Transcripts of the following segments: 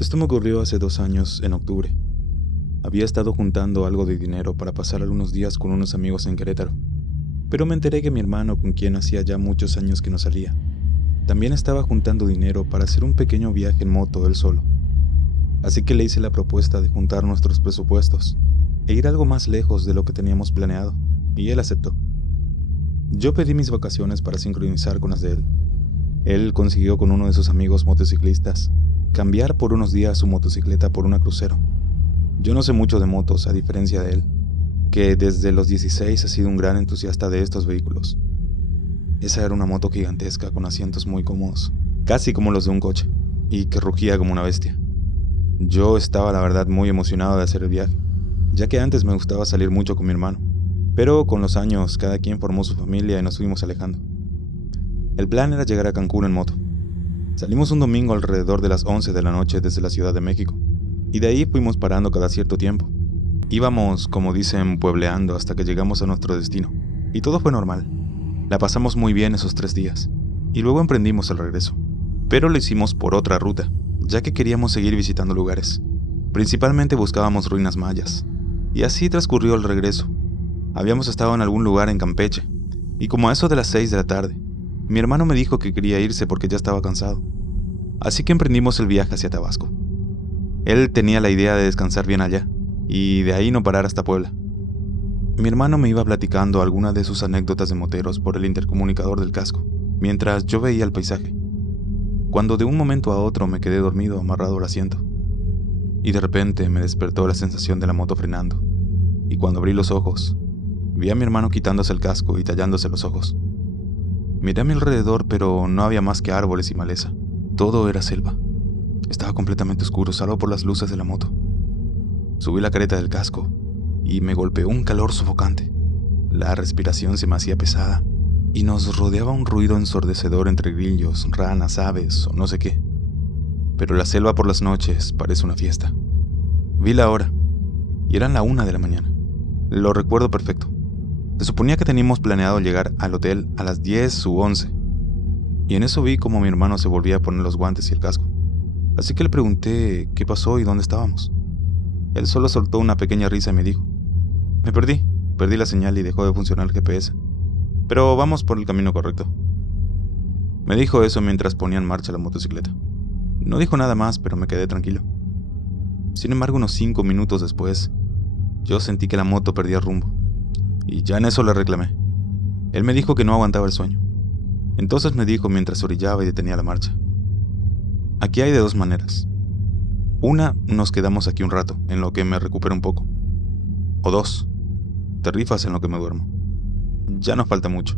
Esto me ocurrió hace 2 años, en octubre. Había estado juntando algo de dinero para pasar algunos días con unos amigos en Querétaro, pero me enteré que mi hermano, con quien hacía ya muchos años que no salía, también estaba juntando dinero para hacer un pequeño viaje en moto él solo. Así que le hice la propuesta de juntar nuestros presupuestos e ir algo más lejos de lo que teníamos planeado, y él aceptó. Yo pedí mis vacaciones para sincronizar con las de él. Él consiguió con uno de sus amigos motociclistas cambiar por unos días su motocicleta por una crucero. Yo no sé mucho de motos, a diferencia de él, que desde los 16 ha sido un gran entusiasta de estos vehículos. Esa era una moto gigantesca con asientos muy cómodos, casi como los de un coche, y que rugía como una bestia. Yo estaba, la verdad, muy emocionado de hacer el viaje, ya que antes me gustaba salir mucho con mi hermano, pero con los años cada quien formó su familia y nos fuimos alejando. El plan era llegar a Cancún en moto. Salimos un domingo alrededor de las 11 de la noche desde la Ciudad de México, y de ahí fuimos parando cada cierto tiempo. Íbamos, como dicen, puebleando hasta que llegamos a nuestro destino, y todo fue normal. La pasamos muy bien esos 3 días, y luego emprendimos el regreso. Pero lo hicimos por otra ruta, ya que queríamos seguir visitando lugares. Principalmente buscábamos ruinas mayas, y así transcurrió el regreso. Habíamos estado en algún lugar en Campeche, y como a eso de las 6 de la tarde, mi hermano me dijo que quería irse porque ya estaba cansado. Así que emprendimos el viaje hacia Tabasco. Él tenía la idea de descansar bien allá, y de ahí no parar hasta Puebla. Mi hermano me iba platicando algunas de sus anécdotas de moteros por el intercomunicador del casco, mientras yo veía el paisaje, cuando de un momento a otro me quedé dormido amarrado al asiento, y de repente me despertó la sensación de la moto frenando, y cuando abrí los ojos, vi a mi hermano quitándose el casco y tallándose los ojos. Miré a mi alrededor, pero no había más que árboles y maleza. Todo era selva. Estaba completamente oscuro, salvo por las luces de la moto. Subí la careta del casco y me golpeó un calor sofocante. La respiración se me hacía pesada y nos rodeaba un ruido ensordecedor entre grillos, ranas, aves o no sé qué. Pero la selva por las noches parece una fiesta. Vi la hora y eran la 1 de la mañana. Lo recuerdo perfecto. Se suponía que teníamos planeado llegar al hotel a las 10 u 11, y en eso vi como mi hermano se volvía a poner los guantes y el casco. Así que le pregunté qué pasó y dónde estábamos. Él solo soltó una pequeña risa y me dijo: me perdí la señal y dejó de funcionar el GPS, pero vamos por el camino correcto. Me dijo eso mientras ponía en marcha la motocicleta. No dijo nada más, pero me quedé tranquilo. Sin embargo, unos 5 minutos después, yo sentí que la moto perdía rumbo. Y ya en eso le reclamé. Él me dijo que no aguantaba el sueño. Entonces me dijo mientras orillaba y detenía la marcha: aquí hay de 2 maneras. Una, nos quedamos aquí un rato, en lo que me recupero un poco. O 2, te rifas en lo que me duermo. Ya no falta mucho.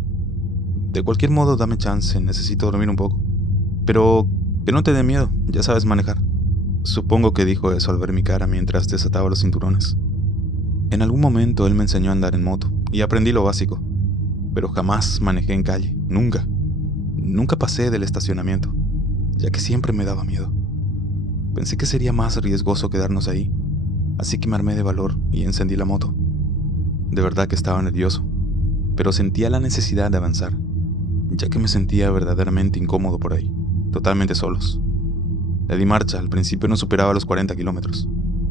De cualquier modo, dame chance, necesito dormir un poco. Pero que no te dé miedo, ya sabes manejar. Supongo que dijo eso al ver mi cara mientras desataba los cinturones. En algún momento él me enseñó a andar en moto y aprendí lo básico, pero jamás manejé en calle, nunca. Nunca pasé del estacionamiento, ya que siempre me daba miedo. Pensé que sería más riesgoso quedarnos ahí, así que me armé de valor y encendí la moto. De verdad que estaba nervioso, pero sentía la necesidad de avanzar, ya que me sentía verdaderamente incómodo por ahí, totalmente solos. Le di marcha, al principio no superaba los 40 kilómetros.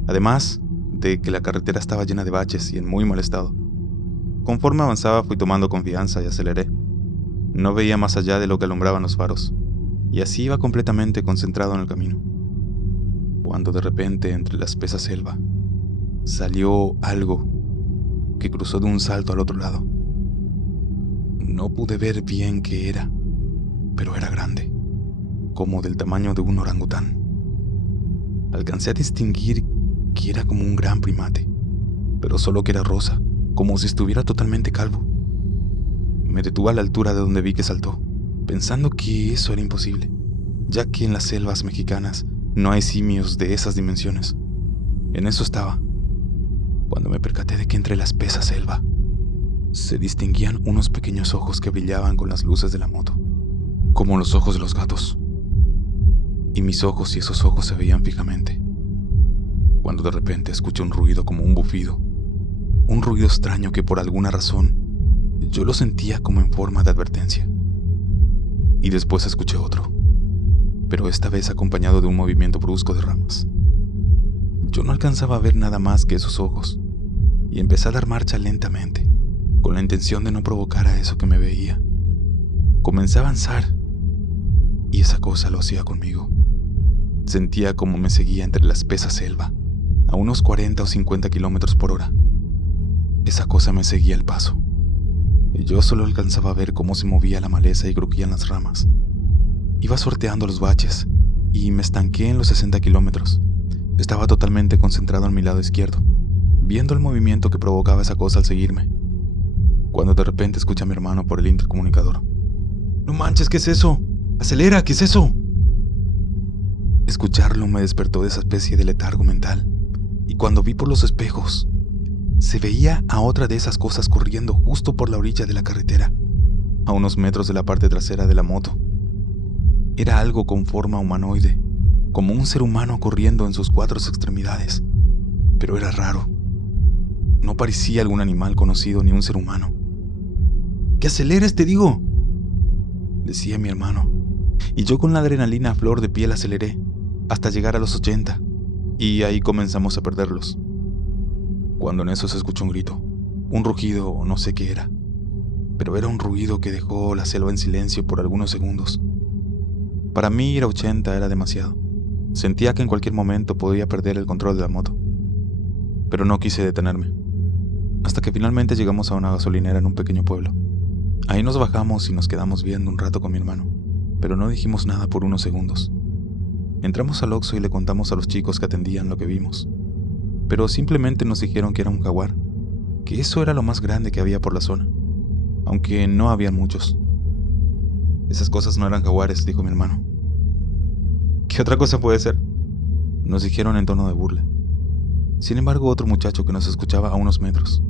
Además de que la carretera estaba llena de baches y en muy mal estado. Conforme avanzaba fui tomando confianza y aceleré. No veía más allá de lo que alumbraban los faros, y así iba completamente concentrado en el camino. Cuando de repente, entre la espesa selva, salió algo que cruzó de un salto al otro lado. No pude ver bien qué era, pero era grande, como del tamaño de un orangután. Alcancé a distinguir que era como un gran primate, pero solo que era rosa, como si estuviera totalmente calvo. Me detuve a la altura de donde vi que saltó, pensando que eso era imposible, ya que en las selvas mexicanas no hay simios de esas dimensiones. En eso estaba, cuando me percaté de que entre la espesa selva se distinguían unos pequeños ojos que brillaban con las luces de la moto, como los ojos de los gatos. Y mis ojos y esos ojos se veían fijamente, cuando de repente escuché un ruido como un bufido, un ruido extraño que por alguna razón yo lo sentía como en forma de advertencia. Y después escuché otro, pero esta vez acompañado de un movimiento brusco de ramas. Yo no alcanzaba a ver nada más que esos ojos, y empecé a dar marcha lentamente, con la intención de no provocar a eso que me veía. Comencé a avanzar, y esa cosa lo hacía conmigo. Sentía como me seguía entre la espesa selva, a unos 40 o 50 kilómetros por hora. Esa cosa me seguía el paso, y yo solo alcanzaba a ver cómo se movía la maleza y crujían las ramas. Iba sorteando los baches, y me estanqué en los 60 kilómetros. Estaba totalmente concentrado en mi lado izquierdo, viendo el movimiento que provocaba esa cosa al seguirme, cuando de repente escuché a mi hermano por el intercomunicador. «¡No manches! ¿Qué es eso? ¡Acelera! ¿Qué es eso?». Escucharlo me despertó de esa especie de letargo mental, y cuando vi por los espejos, se veía a otra de esas cosas corriendo justo por la orilla de la carretera, a unos metros de la parte trasera de la moto. Era algo con forma humanoide, como un ser humano corriendo en sus 4 extremidades, pero era raro. No parecía algún animal conocido ni un ser humano. «¡Que aceleres, te digo!», decía mi hermano, y yo con la adrenalina a flor de piel aceleré hasta llegar a los 80, y ahí comenzamos a perderlos. Cuando en eso se escuchó un grito, un rugido o no sé qué era, pero era un ruido que dejó la selva en silencio por algunos segundos. Para mí ir a 80 era demasiado. Sentía que en cualquier momento podía perder el control de la moto, pero no quise detenerme, hasta que finalmente llegamos a una gasolinera en un pequeño pueblo. Ahí nos bajamos y nos quedamos viendo un rato con mi hermano, pero no dijimos nada por unos segundos. Entramos al Oxxo y le contamos a los chicos que atendían lo que vimos, pero simplemente nos dijeron que era un jaguar, que eso era lo más grande que había por la zona, aunque no había muchos. «Esas cosas no eran jaguares», dijo mi hermano. «¿Qué otra cosa puede ser?», nos dijeron en tono de burla. Sin embargo, otro muchacho que nos escuchaba a unos metros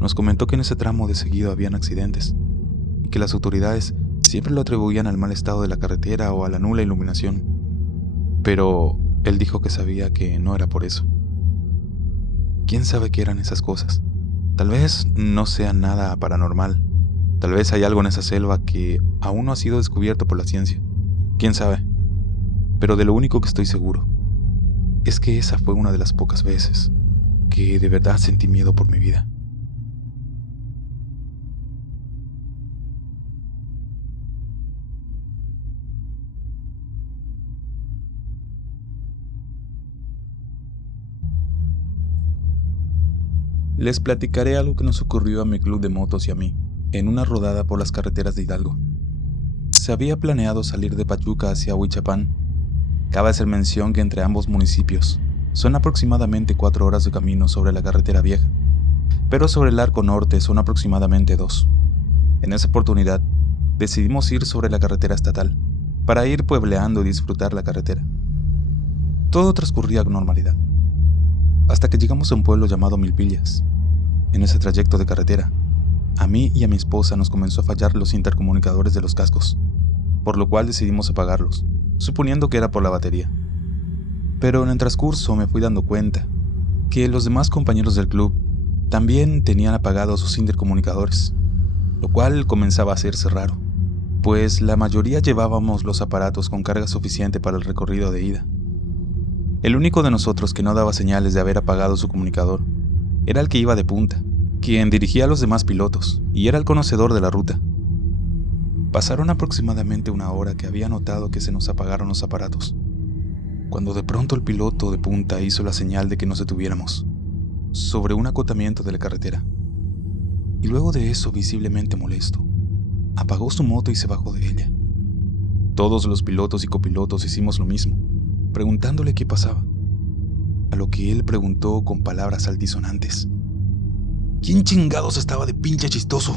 nos comentó que en ese tramo de seguido habían accidentes y que las autoridades siempre lo atribuían al mal estado de la carretera o a la nula iluminación, pero él dijo que sabía que no era por eso. ¿Quién sabe qué eran esas cosas? Tal vez no sea nada paranormal, tal vez hay algo en esa selva que aún no ha sido descubierto por la ciencia, quién sabe, pero de lo único que estoy seguro es que esa fue una de las pocas veces que de verdad sentí miedo por mi vida. Les platicaré algo que nos ocurrió a mi club de motos y a mí, en una rodada por las carreteras de Hidalgo. Se había planeado salir de Pachuca hacia Huichapán. Cabe hacer mención que entre ambos municipios son aproximadamente 4 horas de camino sobre la carretera vieja, pero sobre el arco norte son aproximadamente 2. En esa oportunidad, decidimos ir sobre la carretera estatal, para ir puebleando y disfrutar la carretera. Todo transcurría con normalidad, hasta que llegamos a un pueblo llamado Milpillas. En ese trayecto de carretera, a mí y a mi esposa nos comenzó a fallar los intercomunicadores de los cascos, por lo cual decidimos apagarlos, suponiendo que era por la batería. Pero en el transcurso me fui dando cuenta que los demás compañeros del club también tenían apagados sus intercomunicadores, lo cual comenzaba a hacerse raro, pues la mayoría llevábamos los aparatos con carga suficiente para el recorrido de ida. El único de nosotros que no daba señales de haber apagado su comunicador era el que iba de punta, quien dirigía a los demás pilotos y era el conocedor de la ruta. Pasaron aproximadamente 1 hora que había notado que se nos apagaron los aparatos, cuando de pronto el piloto de punta hizo la señal de que nos detuviéramos sobre un acotamiento de la carretera, y luego de eso, visiblemente molesto, apagó su moto y se bajó de ella. Todos los pilotos y copilotos hicimos lo mismo, preguntándole qué pasaba, a lo que él preguntó con palabras altisonantes: «¿Quién chingados estaba de pinche chistoso?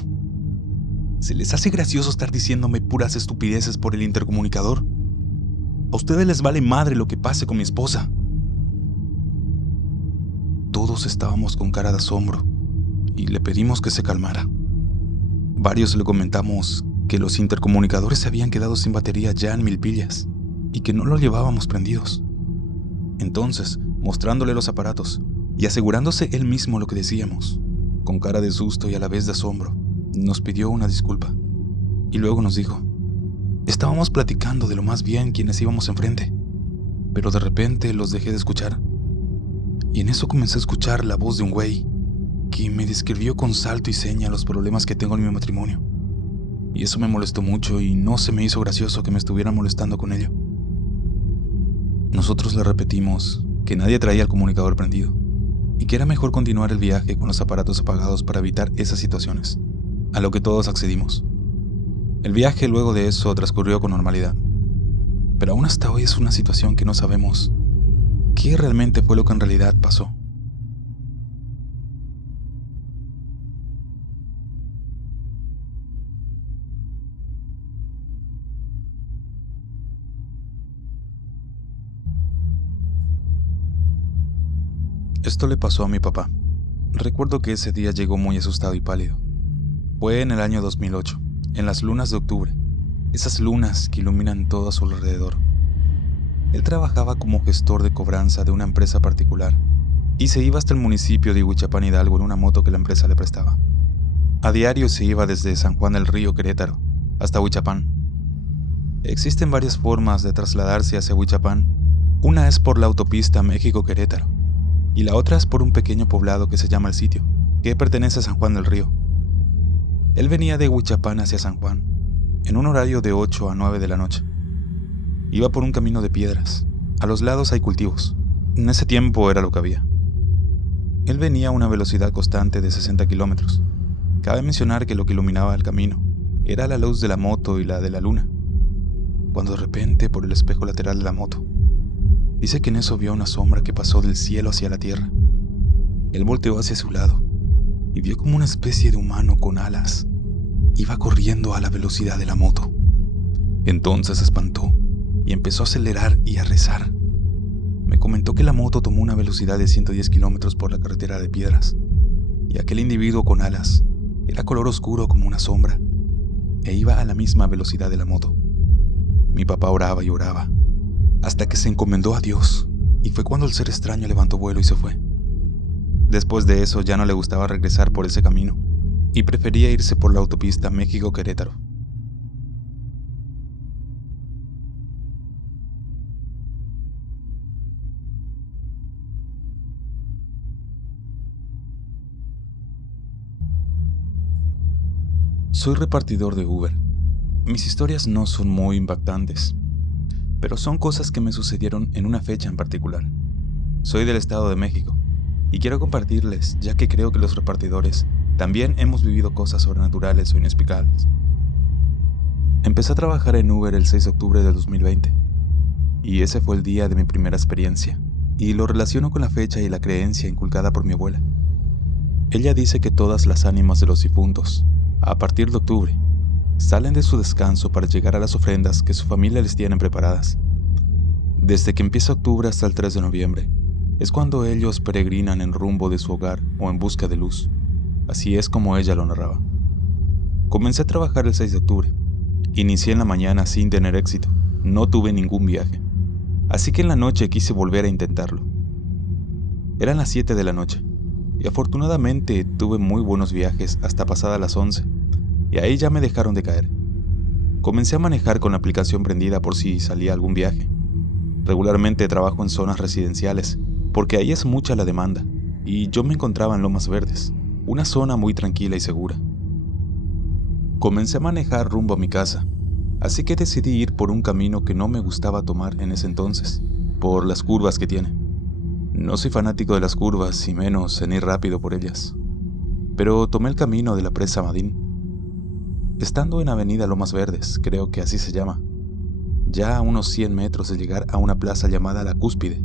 ¿Se les hace gracioso estar diciéndome puras estupideces por el intercomunicador? A ustedes les vale madre lo que pase con mi esposa». Todos estábamos con cara de asombro y le pedimos que se calmara. Varios le comentamos que los intercomunicadores se habían quedado sin batería ya en Milpillas y que no los llevábamos prendidos. Entonces, mostrándole los aparatos y asegurándose él mismo lo que decíamos, con cara de susto y a la vez de asombro, nos pidió una disculpa y luego nos dijo: Estábamos platicando de lo más bien quienes íbamos enfrente, pero de repente los dejé de escuchar. Y en eso comencé a escuchar la voz de un güey que me describió con salto y seña los problemas que tengo en mi matrimonio. Y eso me molestó mucho y no se me hizo gracioso que me estuvieran molestando con ello. Nosotros le repetimos que nadie traía el comunicador prendido y que era mejor continuar el viaje con los aparatos apagados para evitar esas situaciones, a lo que todos accedimos. El viaje luego de eso transcurrió con normalidad, pero aún hasta hoy es una situación que no sabemos qué realmente fue lo que en realidad pasó. Esto le pasó a mi papá. Recuerdo que ese día llegó muy asustado y pálido. Fue en el año 2008, en las lunas de octubre, esas lunas que iluminan todo a su alrededor. Él trabajaba como gestor de cobranza de una empresa particular y se iba hasta el municipio de Huichapan Hidalgo en una moto que la empresa le prestaba. A diario se iba desde San Juan del Río, Querétaro, hasta Huichapan. Existen varias formas de trasladarse hacia Huichapan. Una es por la autopista México-Querétaro y la otra es por un pequeño poblado que se llama El Sitio, que pertenece a San Juan del Río. Él venía de Huichapan hacia San Juan, en un horario de 8 a 9 de la noche. Iba por un camino de piedras. A los lados hay cultivos. En ese tiempo era lo que había. Él venía a una velocidad constante de 60 kilómetros. Cabe mencionar que lo que iluminaba el camino era la luz de la moto y la de la luna, cuando de repente, por el espejo lateral de la moto, dice que en eso vio una sombra que pasó del cielo hacia la tierra. Él volteó hacia su lado y vio como una especie de humano con alas iba corriendo a la velocidad de la moto. Entonces se espantó y empezó a acelerar y a rezar. Me comentó que la moto tomó una velocidad de 110 kilómetros por la carretera de piedras y aquel individuo con alas era color oscuro como una sombra e iba a la misma velocidad de la moto. Mi papá oraba y oraba hasta que se encomendó a Dios, y fue cuando el ser extraño levantó vuelo y se fue. Después de eso ya no le gustaba regresar por ese camino, y prefería irse por la autopista México-Querétaro. Soy repartidor de Uber. Mis historias no son muy impactantes, pero son cosas que me sucedieron en una fecha en particular. Soy del Estado de México y quiero compartirles, ya que creo que los repartidores también hemos vivido cosas sobrenaturales o inexplicables. Empecé a trabajar en Uber el 6 de octubre de 2020 y ese fue el día de mi primera experiencia, y lo relaciono con la fecha y la creencia inculcada por mi abuela. Ella dice que todas las ánimas de los difuntos, a partir de octubre, salen de su descanso para llegar a las ofrendas que su familia les tiene preparadas. Desde que empieza octubre hasta el 3 de noviembre, es cuando ellos peregrinan en rumbo de su hogar o en busca de luz. Así es como ella lo narraba. Comencé a trabajar el 6 de octubre. Inicié en la mañana sin tener éxito. No tuve ningún viaje. Así que en la noche quise volver a intentarlo. Eran las 7 de la noche, y afortunadamente tuve muy buenos viajes hasta pasadas las 11. Y ahí ya me dejaron de caer. Comencé a manejar con la aplicación prendida por si salía algún viaje. Regularmente trabajo en zonas residenciales, porque ahí es mucha la demanda, y yo me encontraba en Lomas Verdes, una zona muy tranquila y segura. Comencé a manejar rumbo a mi casa, así que decidí ir por un camino que no me gustaba tomar en ese entonces, por las curvas que tiene. No soy fanático de las curvas, y menos en ir rápido por ellas, pero tomé el camino de la presa Madín. Estando en Avenida Lomas Verdes, creo que así se llama, ya a unos 100 metros de llegar a una plaza llamada La Cúspide,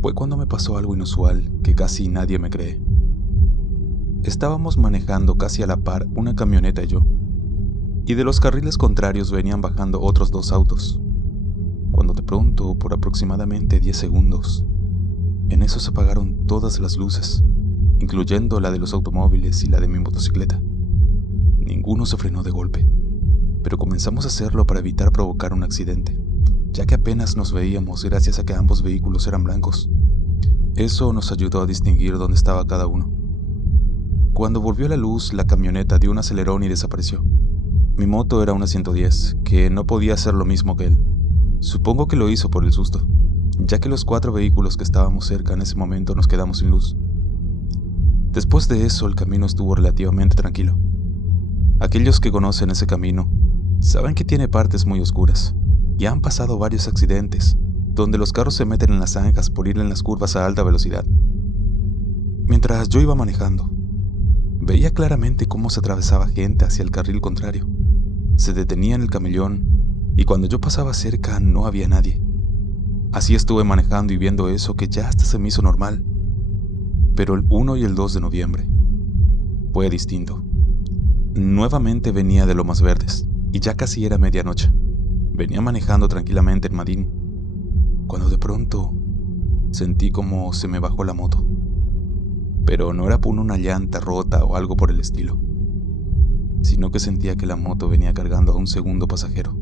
fue cuando me pasó algo inusual que casi nadie me cree. Estábamos manejando casi a la par una camioneta y yo, y de los carriles contrarios venían bajando otros 2 autos, cuando de pronto, por aproximadamente 10 segundos, en eso se apagaron todas las luces, incluyendo la de los automóviles y la de mi motocicleta. Ninguno se frenó de golpe, pero comenzamos a hacerlo para evitar provocar un accidente, ya que apenas nos veíamos gracias a que ambos vehículos eran blancos. Eso nos ayudó a distinguir dónde estaba cada uno. Cuando volvió la luz, la camioneta dio un acelerón y desapareció. Mi moto era una 110, que no podía hacer lo mismo que él. Supongo que lo hizo por el susto, ya que los 4 vehículos que estábamos cerca en ese momento nos quedamos sin luz. Después de eso, el camino estuvo relativamente tranquilo. Aquellos que conocen ese camino saben que tiene partes muy oscuras, y han pasado varios accidentes donde los carros se meten en las zanjas por ir en las curvas a alta velocidad. Mientras yo iba manejando, veía claramente cómo se atravesaba gente hacia el carril contrario. Se detenía en el camellón y cuando yo pasaba cerca no había nadie. Así estuve manejando y viendo eso que ya hasta se me hizo normal. Pero el 1 y el 2 de noviembre fue distinto. Nuevamente venía de Lomas Verdes y ya casi era medianoche. Venía manejando tranquilamente en Madín, cuando de pronto sentí como se me bajó la moto. Pero no era por una llanta rota o algo por el estilo, sino que sentía que la moto venía cargando a un segundo pasajero.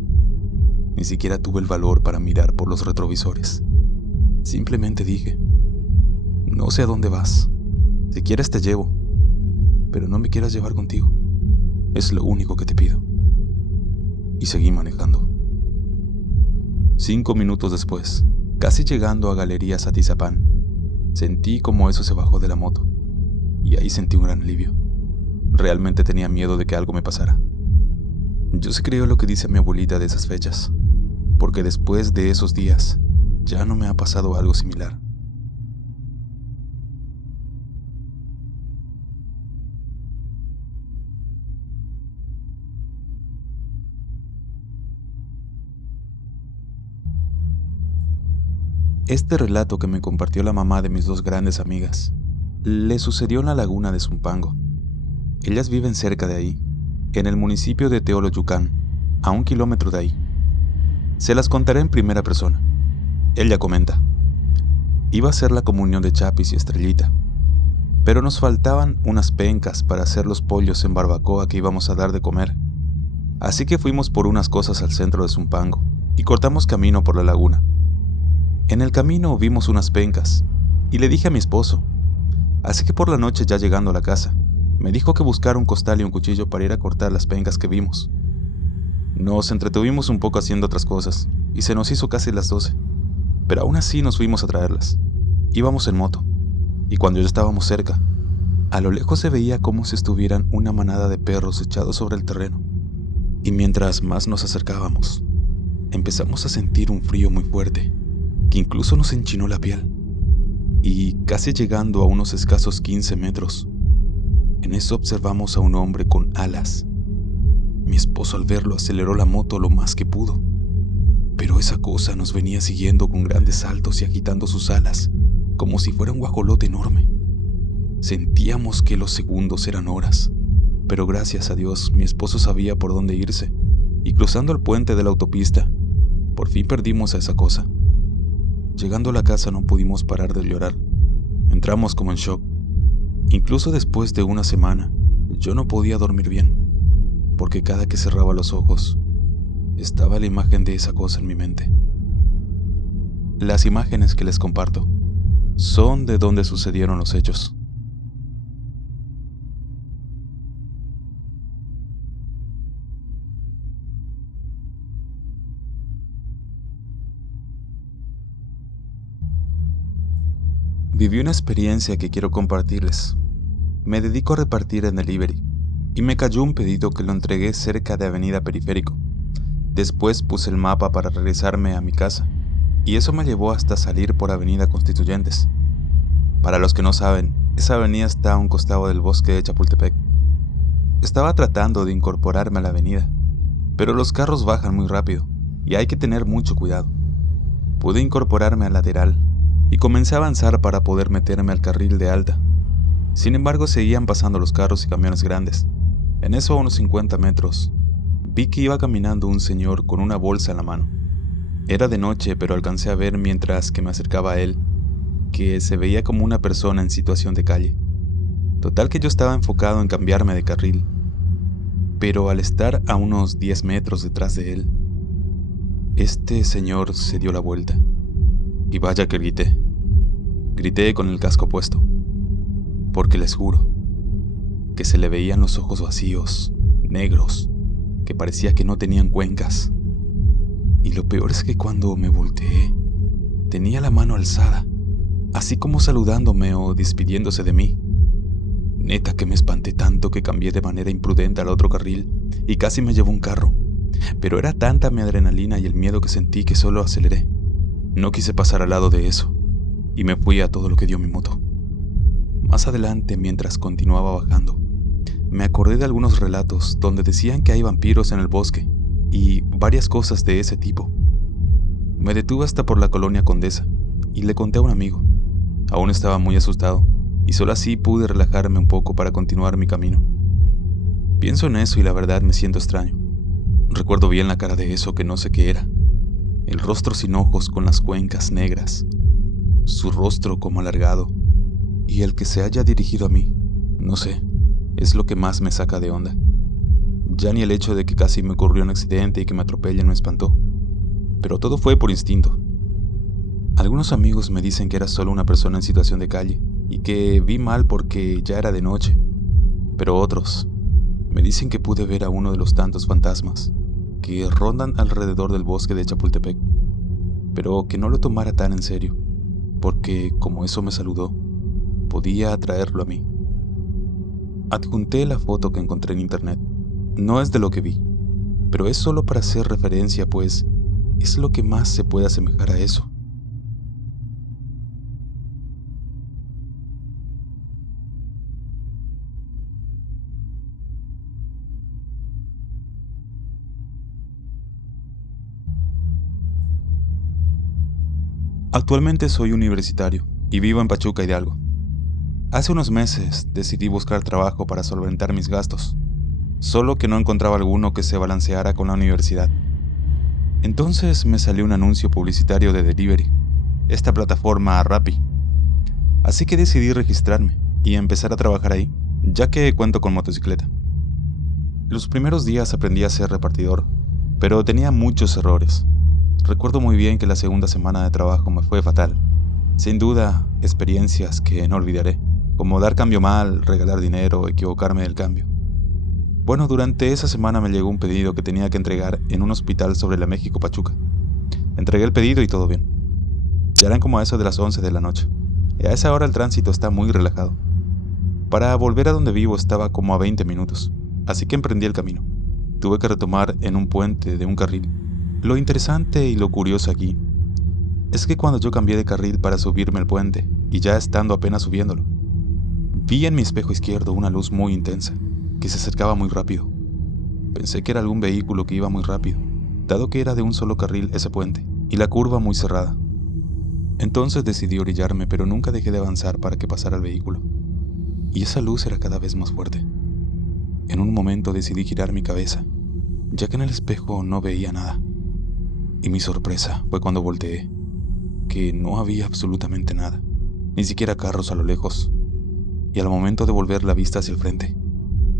Ni siquiera tuve el valor para mirar por los retrovisores. Simplemente dije: no sé a dónde vas. Si quieres te llevo, pero no me quieras llevar contigo. Es lo único que te pido. Y seguí manejando. 5 minutos después, casi llegando a Galerías Atizapán, sentí como eso se bajó de la moto, y ahí sentí un gran alivio. Realmente tenía miedo de que algo me pasara. Yo sí creo lo que dice mi abuelita de esas fechas, porque después de esos días ya no me ha pasado algo similar. Este relato que me compartió la mamá de mis 2 grandes amigas le sucedió en la laguna de Zumpango. Ellas viven cerca de ahí, en el municipio de Teoloyucán, a 1 kilómetro de ahí. Se las contaré en primera persona. Ella comenta: iba a ser la comunión de Chapis y Estrellita, pero nos faltaban unas pencas para hacer los pollos en barbacoa que íbamos a dar de comer. Así que fuimos por unas cosas al centro de Zumpango y cortamos camino por la laguna. En el camino vimos unas pencas y le dije a mi esposo, así que por la noche, ya llegando a la casa, me dijo que buscara un costal y un cuchillo para ir a cortar las pencas que vimos. Nos entretuvimos un poco haciendo otras cosas y se nos hizo casi las 12, pero aún así nos fuimos a traerlas. Íbamos en moto y cuando ya estábamos cerca, a lo lejos se veía como si estuvieran una manada de perros echados sobre el terreno. Y mientras más nos acercábamos, empezamos a sentir un frío muy fuerte que incluso nos enchinó la piel. Y casi llegando a unos escasos 15 metros, en eso observamos a un hombre con alas. Mi esposo al verlo aceleró la moto lo más que pudo, pero esa cosa nos venía siguiendo con grandes saltos y agitando sus alas como si fuera un guajolote enorme. Sentíamos que los segundos eran horas, pero gracias a Dios mi esposo sabía por dónde irse, y cruzando el puente de la autopista, por fin perdimos a esa cosa. Llegando a la casa no pudimos parar de llorar. Entramos como en shock. Incluso después de una semana, yo no podía dormir bien, porque cada que cerraba los ojos, estaba la imagen de esa cosa en mi mente. Las imágenes que les comparto son de donde sucedieron los hechos. Viví una experiencia que quiero compartirles. Me dedico a repartir en delivery y me cayó un pedido que lo entregué cerca de Avenida Periférico. Después puse el mapa para regresarme a mi casa y eso me llevó hasta salir por Avenida Constituyentes. Para los que no saben, esa avenida está a un costado del bosque de Chapultepec. Estaba tratando de incorporarme a la avenida, pero los carros bajan muy rápido y hay que tener mucho cuidado. Pude incorporarme al lateral y comencé a avanzar para poder meterme al carril de alta. Sin embargo, seguían pasando los carros y camiones grandes. En eso, a unos 50 metros, vi que iba caminando un señor con una bolsa en la mano. Era de noche, pero alcancé a ver mientras que me acercaba a él, que se veía como una persona en situación de calle. Total que yo estaba enfocado en cambiarme de carril, pero al estar a unos 10 metros detrás de él, este señor se dio la vuelta. Y vaya que grité. Grité con el casco puesto, porque les juro que se le veían los ojos vacíos, negros, que parecía que no tenían cuencas. Y lo peor es que cuando me volteé, tenía la mano alzada, así como saludándome o despidiéndose de mí. Neta que me espanté tanto que cambié de manera imprudente al otro carril y casi me llevó un carro. Pero era tanta mi adrenalina y el miedo que sentí que solo aceleré. No quise pasar al lado de eso y me fui a todo lo que dio mi moto. Más adelante, mientras continuaba bajando, me acordé de algunos relatos donde decían que hay vampiros en el bosque y varias cosas de ese tipo. Me detuve hasta por la colonia Condesa y le conté a un amigo. Aún estaba muy asustado y solo así pude relajarme un poco para continuar mi camino. Pienso en eso y la verdad me siento extraño. Recuerdo bien la cara de eso que no sé qué era. El rostro sin ojos con las cuencas negras. Su rostro como alargado. Y el que se haya dirigido a mí, no sé, es lo que más me saca de onda. Ya ni el hecho de que casi me ocurrió un accidente y que me atropellen me espantó. Pero todo fue por instinto. Algunos amigos me dicen que era solo una persona en situación de calle y que vi mal porque ya era de noche. Pero otros me dicen que pude ver a uno de los tantos fantasmas que rondan alrededor del bosque de Chapultepec, pero que no lo tomara tan en serio, porque como eso me saludó, podía atraerlo a mí. Adjunté la foto que encontré en internet. No es de lo que vi, pero es solo para hacer referencia, pues es lo que más se puede asemejar a eso. Actualmente soy universitario y vivo en Pachuca, Hidalgo. Hace unos meses decidí buscar trabajo para solventar mis gastos, solo que no encontraba alguno que se balanceara con la universidad. Entonces me salió un anuncio publicitario de Delivery, esta plataforma Rappi. Así que decidí registrarme y empezar a trabajar ahí, ya que cuento con motocicleta. Los primeros días aprendí a ser repartidor, pero tenía muchos errores. Recuerdo muy bien que la segunda semana de trabajo me fue fatal. Sin duda, experiencias que no olvidaré, como dar cambio mal, regalar dinero o equivocarme del cambio. Bueno, durante esa semana me llegó un pedido que tenía que entregar en un hospital sobre la México Pachuca. Entregué el pedido y todo bien. Ya eran como a eso de las 11 de la noche, y a esa hora el tránsito está muy relajado. Para volver a donde vivo estaba como a 20 minutos, así que emprendí el camino. Tuve que retomar en un puente de un carril. Lo interesante y lo curioso aquí es que cuando yo cambié de carril para subirme al puente, y ya estando apenas subiéndolo, vi en mi espejo izquierdo una luz muy intensa, que se acercaba muy rápido. Pensé que era algún vehículo que iba muy rápido, dado que era de un solo carril ese puente, y la curva muy cerrada. Entonces decidí orillarme, pero nunca dejé de avanzar para que pasara el vehículo. Y esa luz era cada vez más fuerte. En un momento decidí girar mi cabeza, ya que en el espejo no veía nada. Y mi sorpresa fue cuando volteé, que no había absolutamente nada, ni siquiera carros a lo lejos. Y al momento de volver la vista hacia el frente,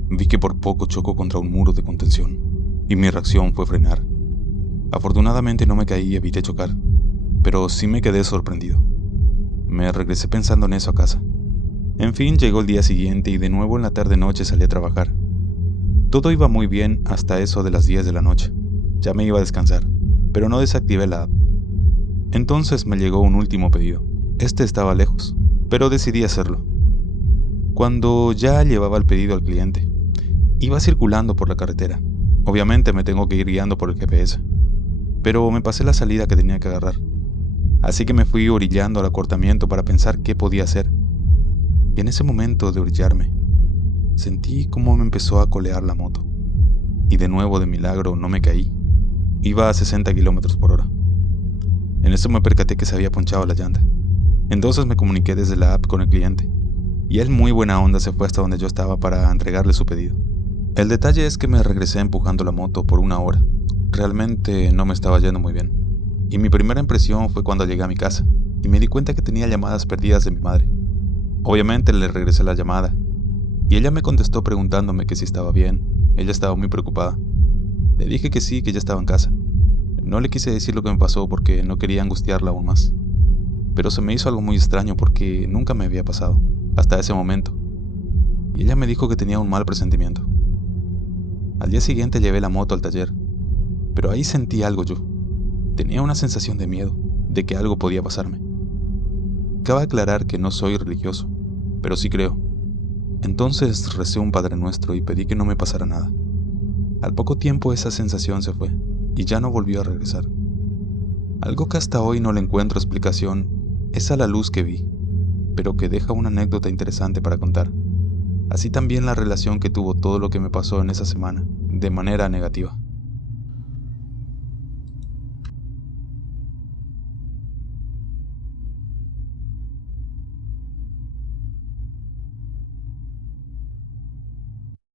vi que por poco chocó contra un muro de contención, y mi reacción fue frenar. Afortunadamente no me caí y evité chocar, pero sí me quedé sorprendido. Me regresé pensando en eso a casa. En fin, llegó el día siguiente y de nuevo en la tarde-noche salí a trabajar. Todo iba muy bien hasta eso de las 10 de la noche. Ya me iba a descansar, pero no desactivé la app. Entonces me llegó un último pedido. Este estaba lejos, pero decidí hacerlo. Cuando ya llevaba el pedido al cliente, iba circulando por la carretera. Obviamente me tengo que ir guiando por el GPS, pero me pasé la salida que tenía que agarrar. Así que me fui orillando al acortamiento para pensar qué podía hacer. Y en ese momento de orillarme, sentí cómo me empezó a colear la moto. Y de nuevo, de milagro, no me caí. Iba a 60 kilómetros por hora. En eso me percaté que se había ponchado la llanta. Entonces me comuniqué desde la app con el cliente, y él muy buena onda se fue hasta donde yo estaba para entregarle su pedido. El detalle es que me regresé empujando la moto por 1 hora. Realmente no me estaba yendo muy bien. Y mi primera impresión fue cuando llegué a mi casa, y me di cuenta que tenía llamadas perdidas de mi madre. Obviamente le regresé la llamada, y ella me contestó preguntándome que si estaba bien. Ella estaba muy preocupada. Le dije que sí, que ya estaba en casa. No le quise decir lo que me pasó porque no quería angustiarla aún más. Pero se me hizo algo muy extraño porque nunca me había pasado, hasta ese momento. Y ella me dijo que tenía un mal presentimiento. Al día siguiente llevé la moto al taller, pero ahí sentí algo yo. Tenía una sensación de miedo, de que algo podía pasarme. Cabe aclarar que no soy religioso, pero sí creo. Entonces recé un Padre Nuestro y pedí que no me pasara nada. Al poco tiempo esa sensación se fue y ya no volvió a regresar. Algo que hasta hoy no le encuentro explicación es a la luz que vi, pero que deja una anécdota interesante para contar. Así también la relación que tuvo todo lo que me pasó en esa semana, de manera negativa.